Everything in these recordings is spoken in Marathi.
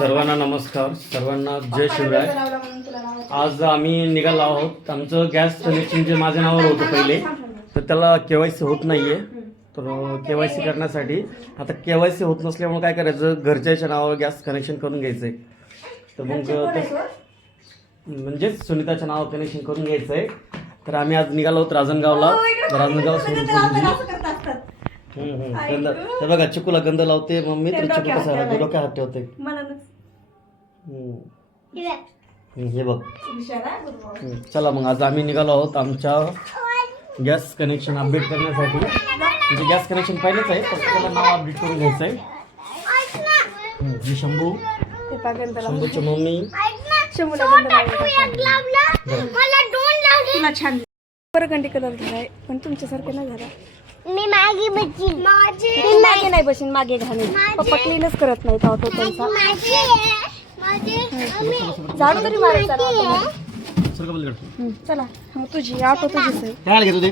सर्वांना नमस्कार, सर्वांना जय शिवराय. आज आम्ही निघालो आहोत. आमचं गॅस कनेक्शन जे माझ्या नावावर होतं पहिले, तर त्याला KYC होत नाहीये. तर KYC करण्यासाठी आता KYC होत नसल्यामुळे काय करायचं, घरच्याच्या नावावर गॅस कनेक्शन करून घ्यायचंय. तर मग म्हणजेच सुनीताच्या नावावर कनेक्शन करून घ्यायचंय. तर आम्ही आज निघालो आहोत राजनगावला. राजनगाव गंध हे बघा, चिकूला गंध लावते मम्मी, तर चिकू कसा डोक्या हात ठेवते. हे बघ. चला मग आज आम्ही निघालो आहोत आमच्या गॅस कनेक्शन अपडेट करण्यासाठी. म्हणजे गॅस कनेक्शन पहिलेच आहे, फक्त त्याला नाव अपडेट करून घ्यायचं आहे. ही शंभूची मम्मी. बरगंडी कलर झालाय, पण तुमच्यासारखं नाही झाला. मी मागे बसीन. मागे नाही बसीन, मागे घाणे. पप्पा क्लीनच करत नाहीत ऑटो त्यांचा. झाडू तरी मारायचा. चला मग तुझी ऑटो तुझीच आहे. काय घेतो ते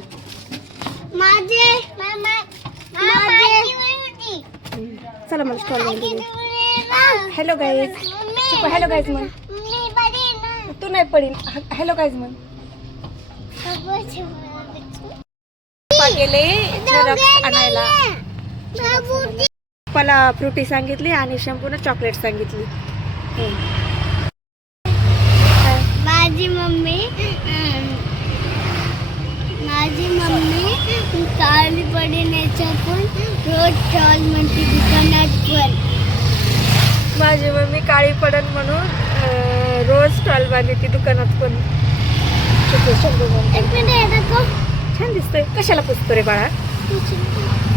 चला मला stall. Hello guys. Hello guys म्हण. तू नाही पडीन. हॅलो गाईज म्हण. गेले झेरॉक्स आणायला. मला फ्रुटी सांगितली आणि शंभून चॉकलेट सांगितली. माझी मम्मी काळी पडण्याच्या पण रोज स्टॉल म्हणते दुकानात पण. माझी मम्मी काळी पडन म्हणून रोज स्टॉल बांधते दुकानात पण. छान दिसतोय. कशाला पुसतो रे बाळा?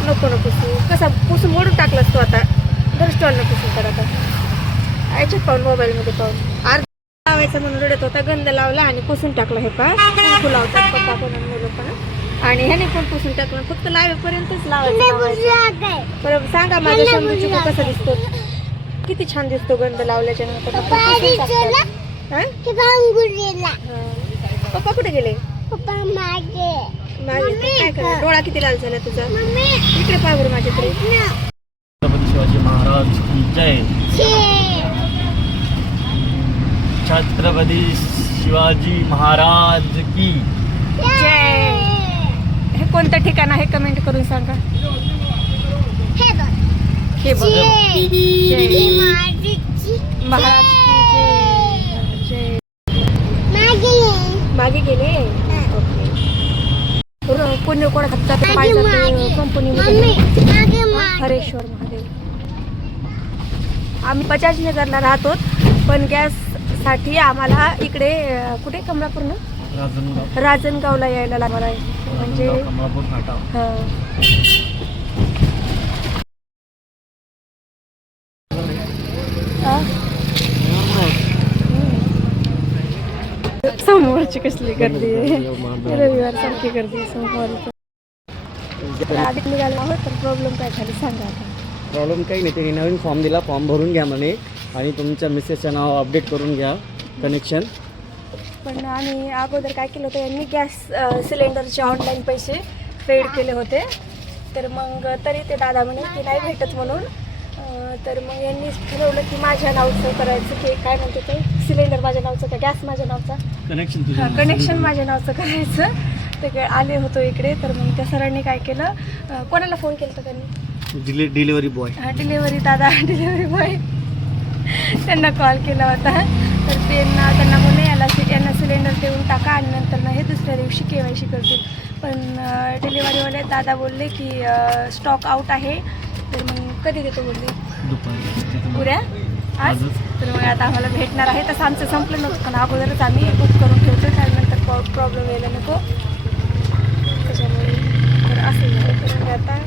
नको नको पुसू. कसा पुसून मोडून टाकलास तू आता. दर स्टॉलनं पुसून तर आता याच्यात पाहून, मोबाईलमध्ये पाहून. अर्धा लावायचं म्हणून रडत होता, गंध लावला आणि पुसून टाकला. हे का कुंकू लावतात पप्पा पण आणि मुलं पण. आणि ह्याने पण पुसून टाकलं. फक्त लावेपर्यंतच लावायचं. बरं सांगा माझा शंभू चिकू कसा दिसतो? किती छान दिसतो गंध लावल्याच्या नंतर. पप्पा कुठे गेले? मागे. काय करा? डोळा किती लाल झाला तुझा? इकडे पाहा बरं माझ्याकडे. छत्रपती शिवाजी महाराज की जय. छत्रपती शिवाजी महाराज की जय. हे कोणतं ठिकाण आहे कमेंट करून सांगा. हे बघ. महाराज की जय. मागे गेले. पुण्य कोण कंपनीमध्ये हरेश्वर महादेव. आम्ही बजाजनगरला राहतो, पण गॅस साठी आम्हाला इकडे कुठे कमलापूर ना राजनगावला यायला लागला आहे. म्हणजे समोरची कसली गर्दी आहे. रविवार सारखी गर्दी समोर. आधी निघाला आहोत, तर प्रॉब्लेम काय झाली सांगा आता. प्रॉब्लेम काही नाही. त्यांनी नवीन फॉर्म दिला, फॉर्म भरून घ्या म्हणे आणि तुमच्या मिसेसचं नाव अपडेट करून घ्या कनेक्शन. पण आम्ही अगोदर काय केलं होतं, यांनी गॅस सिलेंडरचे ऑनलाईन पैसे पेड केले होते. तर मग तरी ते दादा म्हणे की नाही भेटत म्हणून. तर मग यांनी ठरवलं की माझ्या नावचं करायचं. की काय म्हणते ते, सिलेंडर माझ्या नावचं का गॅस माझ्या नावचा, कनेक्शन माझ्या नावचं करायचं. ते आले होतो इकडे. तर मग त्या सरांनी काय केलं, कोणाला फोन केला होता त्यांनी? Delivery boy. डिलिव्हरी दादा, डिलिव्हरी बॉय. त्यांना कॉल केला होता. तर त्यांना म्हणे यांना सिलेंडर देऊन टाका आणि नंतर ना हे दुसऱ्या दिवशी KYC करतील. पण डिलिव्हरीवाले दादा बोलले की स्टॉक आउट आहे. तर मग कधी देतो बोलले? उद्या आज. तर मग आता आम्हाला भेटणार आहे. तसं आमचं संपलं नव्हतं, पण अगोदरच आम्ही बुक करून ठेवतो, त्यानंतर प्रॉब्लेम यायला नको त्याच्यामुळे. तर असं झालं. तर आता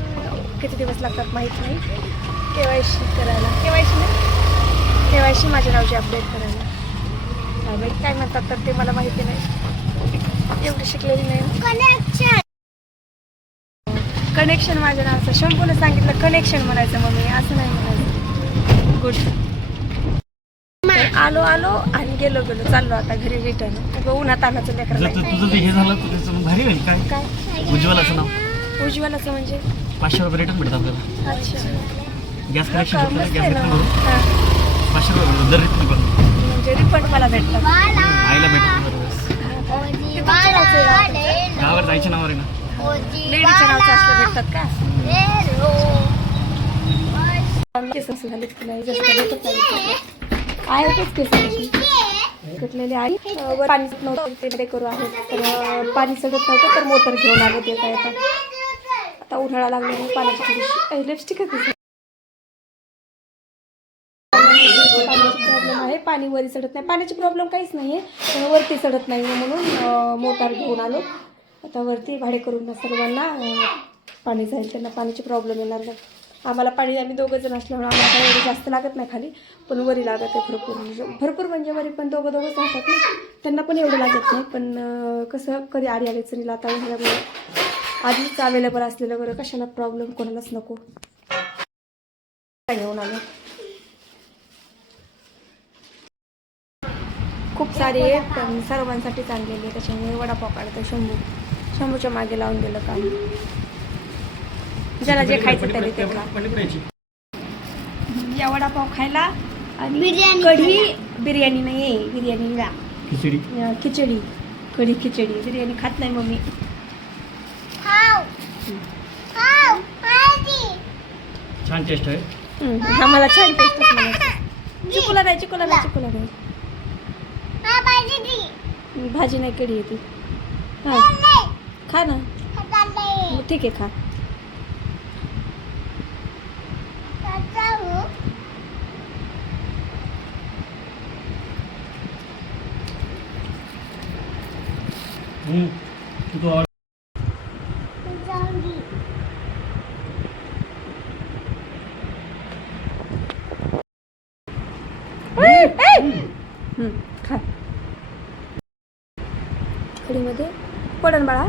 किती दिवस लागतात माहीत नाही KYC करायला. KYC माझ्या नावची अपडेट करायला. काय म्हणतात तर ते मला माहिती नाही, एवढी शिकलेली नाही. कनेक्शन माझ्या नावाचं. शंभूने सांगितलं कनेक्शन म्हणायचं, मग मी असं नाही म्हणायचं. गुड. आलो आणि गेलो चाललो आता घरी रिटर्न. उन्हात आणायचं लेकर. तुझं हे झालं तर भारी होईल. काय उज्ज्वलाचं नाव? उज्ज्वलाचं म्हणजे 500 रुपये रिटर्न भेटतात आपल्याला. अच्छा. Gas connection. 500 रुपये दर रीती पण म्हणजे रिफंड मला भेटतात. आईला भेटतो दरवेळेस. ते तुमच्या नावचं आहे का? गावावर जायच्या नावावर आहे ना. लेडीच्या नावचं असलं भेटतात का? केस असं झाले की नाही जास्त भेटत नाही. आहेतच केस तशी कटलेले आणि वर पाणी नव्हतं ते मध्ये करू आहे. तर पाणी चढत नव्हतं तर मोटर घेऊन आलो येता येता. आता उन्हाळा लागल्यामुळे पाण्याची थोडीशी लिपस्टिकच दिसत. पाण्याची प्रॉब्लेम आहे. पाणी वरी चढत नाही. पाण्याची प्रॉब्लेम काहीच नाही आहे पण वरती चढत नाही म्हणून मोटार घेऊन आलो. आता वरती भाडे करून सर्वांना पाणी जाईल. त्यांना पाण्याची प्रॉब्लेम येणार नाही. आम्हाला पाणी आम्ही दोघं जण असल्यामुळे आम्हाला एवढं जास्त लागत नाही खाली पण वरी लागत आहे भरपूर म्हणजे वरी पण दोघंच राहतात ना त्यांना पण एवढं लागत नाही. पण कसं कधी आडी अडचणीला आता उन्हाळ्यामुळे आधीच अवेलेबल असलेलं बरं कशाला प्रॉब्लेम कोणालाच नको. घेऊन आलो खूप सारी आहेत पण सर्वांसाठीच आणलेली आहे त्याच्यामुळे वडापाव काढतो. शंभूच्या मागे लावून दिलं काम. ज्याला जे खायचं त्याने त्याला या वडापाव खायला आणि बिर्याणी कढी बिर्याणी नाही आहे बिर्याणीला खिचडी खिचडी कढी खिचडी बिर्याणी खात नाही मम्मी. छान टेस्ट आहे. आम्हाला छान टेस्टच म्हणायचं. चिकोला नाही भाजी नाही कढी येते. हां खा ना ठीक आहे खा. तू ऑर्डर खा कढीमध्ये पडन बाळा.